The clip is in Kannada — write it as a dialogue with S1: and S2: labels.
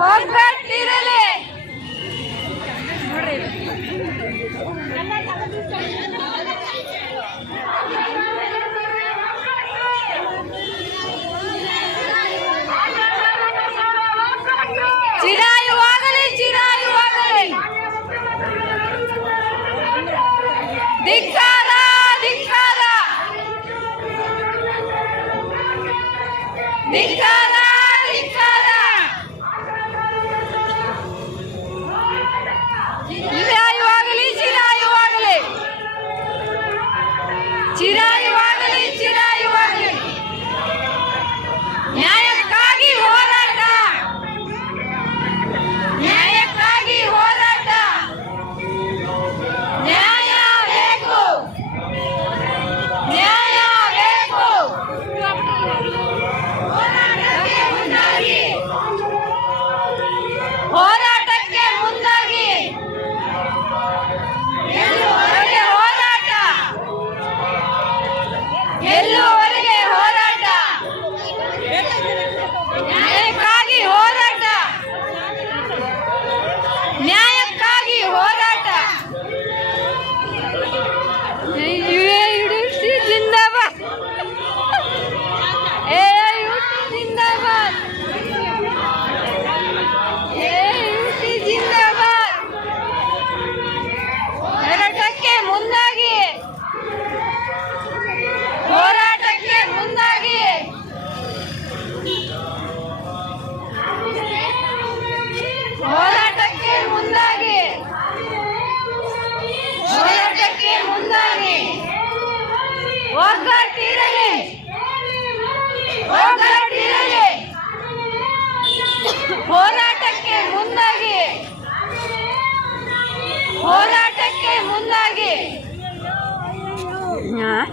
S1: ಹೋಗ್ಬೇಕಿರಲಿ. ಚಿರಾಯು ಹೋಗಲಿ ಚಿರಾಯು ಹೋಗಲಿ ಧಿಕ್ಕಾರ ಧಿಕ್ಕಾರ ಧಿಕ್ಕಾರ Tira! લાગે હા